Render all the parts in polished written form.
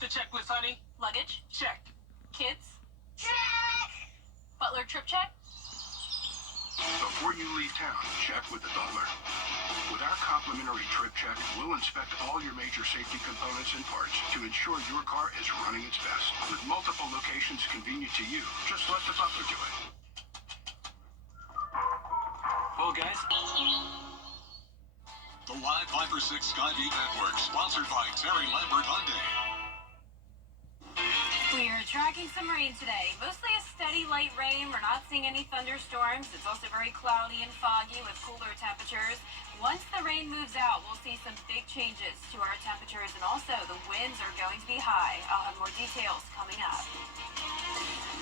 with the checklist, honey? Luggage? Check. Kids? Check! Butler trip check? Before you leave town, check with the butler. With our complimentary trip check, we'll inspect all your major safety components and parts to ensure your car is running its best. With multiple locations convenient to you, just let the butler do it. Well, guys. The Live Viper 6 Skyview Network, sponsored by Terry Lambert Hyundai. We are tracking some rain today. Mostly a steady light rain. We're not seeing any thunderstorms. It's also very cloudy and foggy with cooler temperatures. Once the rain moves out, we'll see some big changes to our temperatures, and also the winds are going to be high. I'll have more details coming up.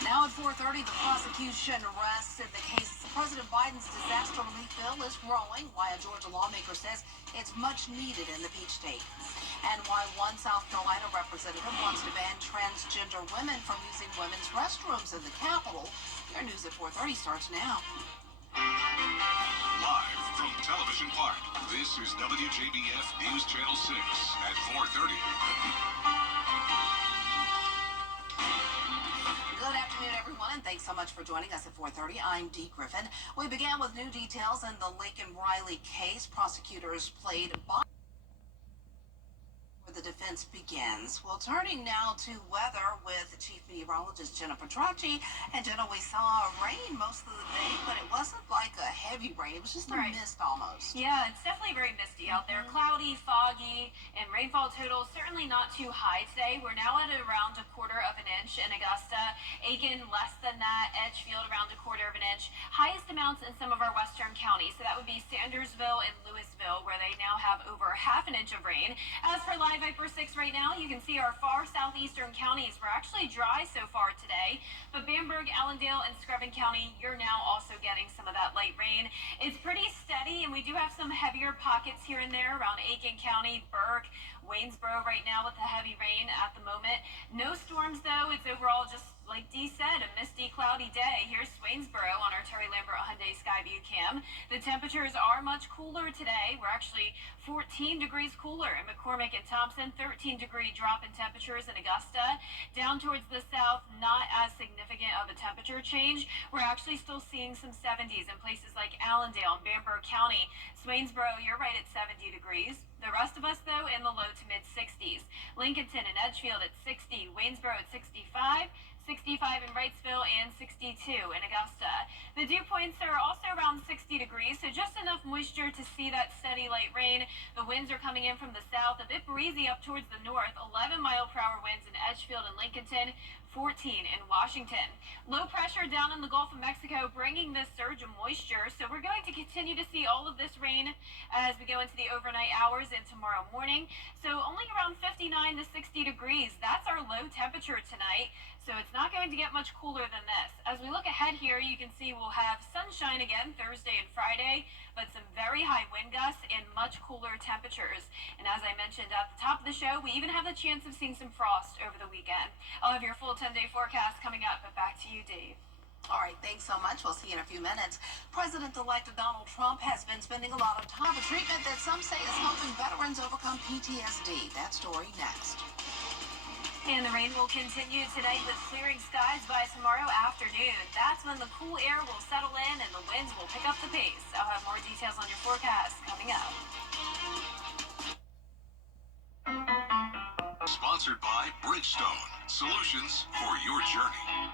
Now at 4:30, the prosecution rests in the case. President Biden's disaster relief bill is growing, why a Georgia lawmaker says it's much needed in the Peach State, and why one South Carolina representative wants to ban transgender women from using women's restrooms in the Capitol. Your news at 4:30 starts now. Live from Television Park, this is WJBF News Channel 6 at 4:30. Good afternoon, everyone, and thanks so much for joining us at 4:30. I'm Dee Griffin. We began with new details in the Lincoln Riley case. Prosecutors played by where the defense begins. Well, turning now to weather with Chief Meteorologist Jenna Petracci. And Jenna, we saw rain most of the day, but it wasn't like a heavy rain. It was just a mist almost. Yeah, it's definitely very misty out there. Cloudy, foggy, and rainfall totals certainly not too high today. We're now at around 1/4 inch in Augusta. Aiken, less than that. Edgefield, around 1/4 inch. Highest amounts in some of our western counties. So that would be Sandersville and Louisville, where they now have over 1/2 inch of rain. As for Live Viper 6 right now, you can see our far southeastern counties were actually dry so far today. But Bamberg, Allendale, and Screven County, you're now also getting some of that light rain. It's pretty steady, and we do have some heavier pockets here and there around Aiken County, Burke, Waynesboro right now with the heavy rain at the moment. No storms, though. It's overall just, like Dee said, a misty, cloudy day. Here's Swainsboro on our Terry Lambert Hyundai Skyview cam. The temperatures are much cooler today. We're actually 14 degrees cooler in McCormick and Thompson, 13-degree drop in temperatures in Augusta. Down towards the south, not as significant of a temperature change. We're actually still seeing some 70s in places like Allendale and Bamberg County. Swainsboro, you're right at 70 degrees. The rest of us, though, in the low to mid-60s. Lincolnton and Edgefield at 60, Waynesboro at 65, 65 in Wrightsville, and 62 in Augusta. The dew points are also around 60 degrees, so just enough moisture to see that steady light rain. The winds are coming in from the south, a bit breezy up towards the north, 11-mile-per-hour winds in Edgefield and Lincolnton, 14 in Washington. Low pressure down in the Gulf of Mexico bringing this surge of moisture, so we're going to continue to see all of this rain as we go into the overnight hours and tomorrow morning. So only around 59 to 60 degrees. That's our low temperature tonight, so it's not going to get much cooler than this. As we look ahead here, you can see we'll have sunshine again Thursday and Friday, but some very high wind gusts and much cooler temperatures. And as I mentioned at the top of the show, we even have the chance of seeing some frost over the weekend. I'll have your full 10-day forecast coming up, but back to you, Dave. All right, thanks so much. We'll see you in a few minutes. President-elect Donald Trump has been spending a lot of time for treatment that some say is helping veterans overcome PTSD. That story next. And the rain will continue tonight with clearing skies by tomorrow afternoon. That's when the cool air will settle in and the winds will pick up the pace. I'll have more details on your forecast coming up. Sponsored by Bridgestone, solutions for your journey.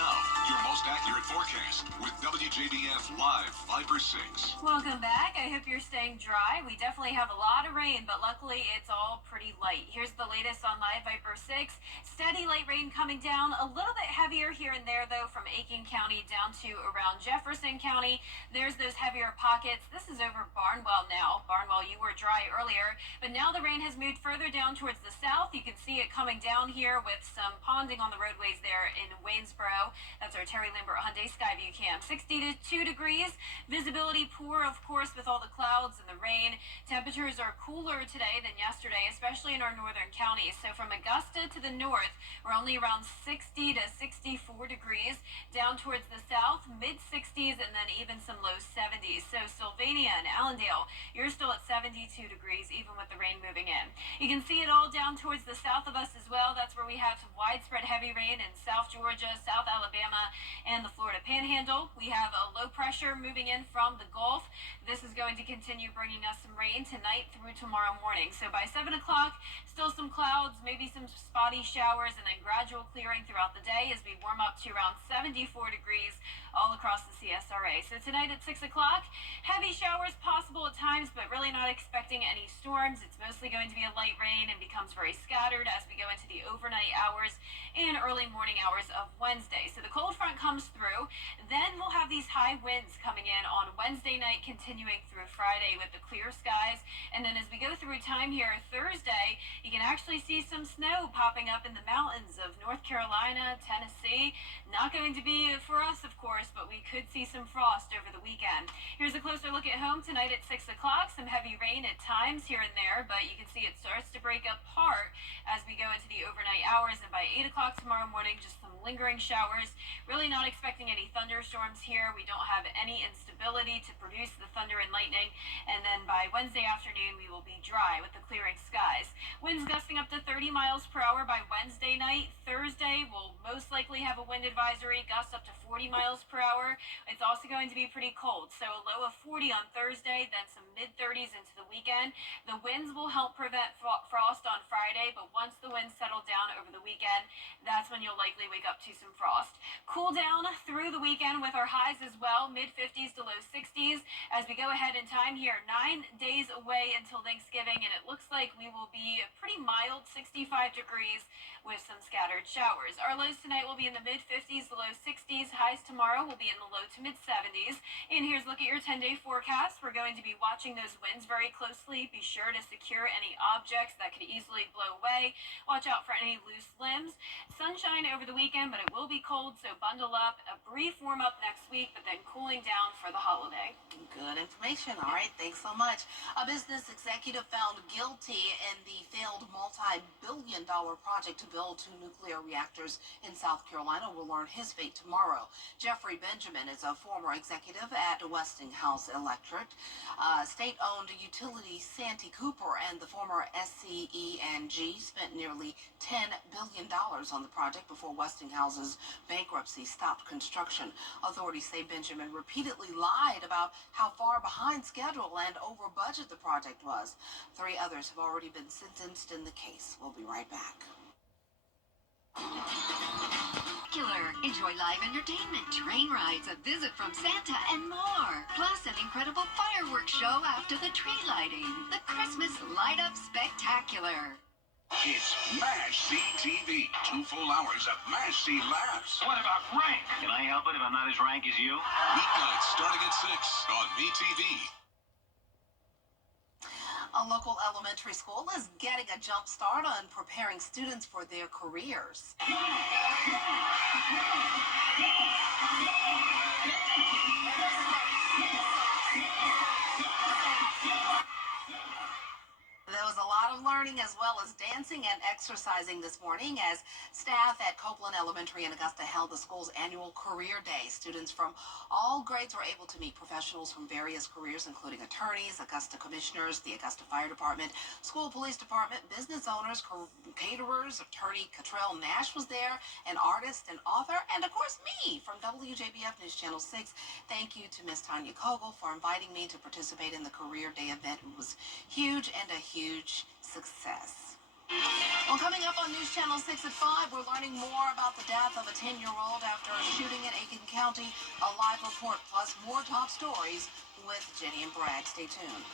Now, your most accurate forecast with WJBF Live Viper 6. Welcome back. I hope you're staying dry. We definitely have a lot of rain, but luckily it's all pretty light. Here's the latest on Live Viper 6. Steady light rain coming down, a little bit heavier here and there, though, from Aiken County down to around Jefferson County. There's those heavier pockets. This is over Barnwell now. Barnwell, you were dry earlier, but now the rain has moved further down towards the south. You can see it coming down here with some ponding on the roadways there in Waynesboro. That's our Terry Lambert Hyundai Skyview you can. 62 degrees. Visibility poor, of course, with all the clouds and the rain. Temperatures are cooler today than yesterday, especially in our northern counties. So from Augusta to the north, we're only around 60 to 64 degrees. Down towards the south, mid-60s, and then even some low 70s. So Sylvania and Allendale, you're still at 72 degrees, even with the rain moving in. You can see it all down towards the south of us as well. That's where we have some widespread heavy rain in South Georgia, South Alabama, and the Florida Panhandle. We have a low pressure moving in from the Gulf. This is going to continue bringing us some rain tonight through tomorrow morning. So by 7 o'clock, still some clouds, maybe some spotty showers, and then gradual clearing throughout the day as we warm up to around 74 degrees all across the CSRA. So tonight at 6 o'clock, heavy showers possible at times, but really not expecting any storms. It's mostly going to be a light rain and becomes very scattered as we go into the overnight hours and early morning hours of Wednesday. So the cold front comes through. Then we'll have these high winds coming in on Wednesday night, continuing through Friday with the clear skies. And then as we go through time here Thursday, you can actually see some snow popping up in the mountains of North Carolina, Tennessee. Not going to be for us, of course, but we could see some frost over the weekend. Here's a closer look at home tonight at 6 o'clock. Some heavy rain at times here and there, but you can see it starts to break apart as we go into the overnight hours. And by 8 o'clock tomorrow morning, just some lingering showers. Really not expecting any thunderstorms here. We don't have any instability to produce the thunder and lightning. And then by Wednesday afternoon, we will be dry with the clearing skies. Winds gusting up to 30 miles per hour by Wednesday night. Thursday, we'll most likely have a wind advisory, gusts up to 40 miles per hour. It's also going to be pretty cold. So a low of 40 on Thursday, then some mid-30s into the weekend. The winds will help prevent frost on Friday, but once the winds settle down over the weekend, that's when you'll likely wake up to some frost. Cool down through the weekend with our highs as well, mid-50s to low 60s. As we go ahead in time here, 9 days away until Thanksgiving, and it looks like we will be pretty mild, 65 degrees with some scattered showers. Our lows tonight will be in the mid-50s to low 60s. Highs tomorrow will be in the low to mid-70s. And here's a look at your 10-day forecast. We're going to be watching those winds very closely. Be sure to secure any objects that could easily blow away. Watch out for any loose limbs. Sunshine over the weekend, but it will be cold, so bundle up. A brief warm up next week, but then cooling down for the holiday. Good information. All right, thanks so much. A business executive found guilty in the failed multi-billion-dollar project to build 2 nuclear reactors in South Carolina will learn his fate tomorrow. Jeffrey Benjamin is a former executive at Westinghouse Electric, state-owned utility Santee Cooper, and the former SCE&G spent nearly $10 billion on the project before Westinghouse's bankruptcy stopped construction. Authorities say Benjamin repeatedly lied about how far behind schedule and over budget the project was. 3 others have already been sentenced in the case. We'll be right back. Enjoy live entertainment, train rides, a visit from Santa, and more. Plus, an incredible fireworks show after the tree lighting. The Christmas Light Up Spectacular. It's MASH CTV. 2 full hours of MASH C laughs. What about rank? Can I help it if I'm not as rank as you? Weeknights starting at 6 on MeTV. A local elementary school is getting a jump start on preparing students for their careers. There was a lot of learning as well as dancing and exercising this morning as staff at Copeland Elementary in Augusta held the school's annual career day. Students from all grades were able to meet professionals from various careers, including attorneys, Augusta commissioners, the Augusta Fire Department, school police department, business owners, caterers. Attorney Cottrell Nash was there, an artist, an author, and of course me from WJBF News Channel 6. Thank you to Miss Tanya Kogel for inviting me to participate in the career day event. It was huge and a huge success. Well, coming up on News Channel 6 at 5, we're learning more about the death of a 10-year-old after a shooting in Aiken County. A live report plus more top stories with Jenny and Brad. Stay tuned.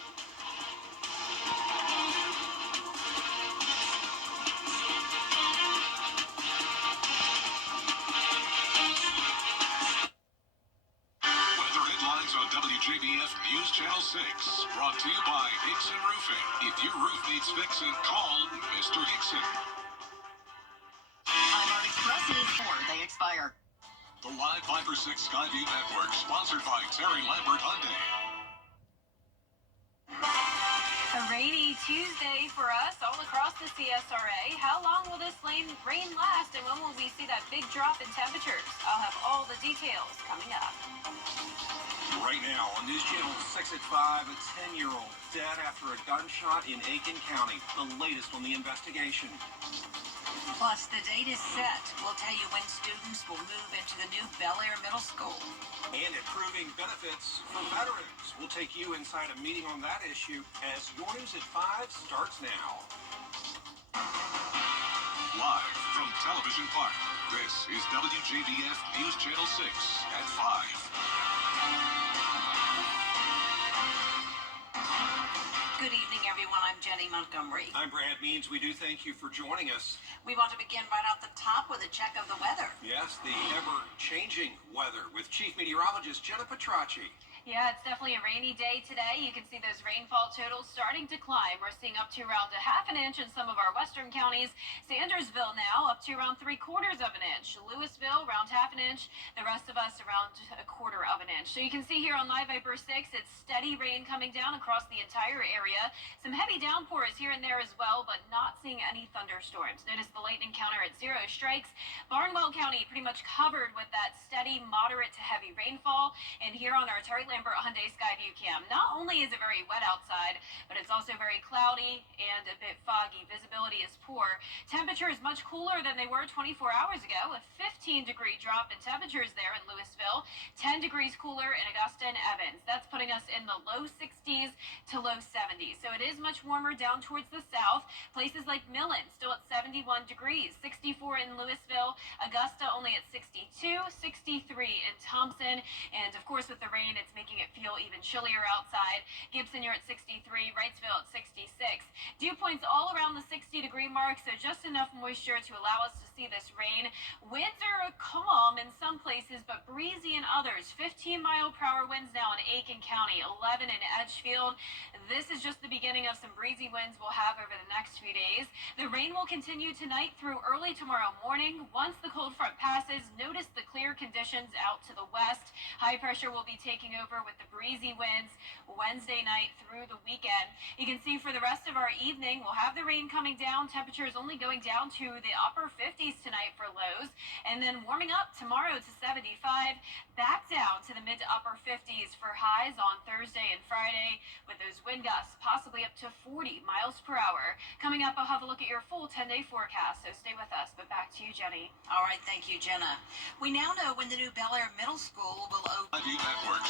Weather headlines on WJBF News Channel 6. Brought to you by Hickson Roofing. If your roof needs fixing, call Mr. Hickson. I'm Art Expresses, or they expire. The Live 5 for 6 Skyview Network, sponsored by Terry Lambert Hyundai. A rainy Tuesday for us all across the CSRA. How long will this rain last, and when will we see that big drop in temperatures? I'll have all the details coming up. Right now on News Channel 6 at 5, a 10-year-old dead after a gunshot in Aiken County. The latest on the investigation. Plus, the date is set. We'll tell you when students will move into the new Bel Air Middle School. And improving benefits for veterans. We'll take you inside a meeting on that issue as Your News at 5 starts now. Live from Television Park, this is WJBF News Channel 6 at 5. Good evening, everyone. I'm Jenny Montgomery. I'm Brad Means. We do thank you for joining us. We want to begin right off the top with a check of the weather. Yes, the ever-changing weather with Chief Meteorologist Jenna Petracci. Yeah, it's definitely a rainy day today. You can see those rainfall totals starting to climb. We're seeing up to around a half an inch in some of our western counties. Sandersville now up to around 3/4 of an inch. Louisville around half an inch. The rest of us around 1/4 of an inch. So you can see here on Live Viper 6, it's steady rain coming down across the entire area. Some heavy downpours here and there as well, but not seeing any thunderstorms. Notice the lightning counter at 0 strikes. Barnwell County pretty much covered with that steady, moderate to heavy rainfall. And here on our Terry Lambert Hyundai Skyview cam, not only is it very wet outside, but it's also very cloudy and a bit foggy. Visibility is poor. Temperature is much cooler than they were 24 hours ago. A 15-degree drop in temperatures there in Louisville. 10 degrees cooler in Augusta and Evans. That's putting us in the low 60s to low 70s. So it is much warmer down towards the south. Places like Millen still at 71 degrees. 64 in Louisville. Augusta only at 62. 63 in Thompson. And of course with the rain, it's making it feel even chillier outside. Gibson, you're at 63. Wrightsville at 66. Dew points all around the 60-degree mark, so just enough moisture to allow us to see this rain. Winds are calm in some places, but breezy in others. 15-mile-per-hour winds now in Aiken County, 11 in Edgefield. This is just the beginning of some breezy winds we'll have over the next few days. The rain will continue tonight through early tomorrow morning. Once the cold front passes, notice the clear conditions out to the west. High pressure will be taking over with the breezy winds Wednesday night through the weekend. You can see for the rest of our evening, we'll have the rain coming down. Temperatures only going down to the upper 50s tonight for lows, and then warming up tomorrow to 75, back down to the mid to upper 50s for highs on Thursday and Friday, with those wind gusts possibly up to 40 miles per hour. Coming up, I'll have a look at your full 10-day forecast, so stay with us. But back to you, Jenny. All right, thank you, Jenna. We now know when the new Bel Air Middle School will open. Network,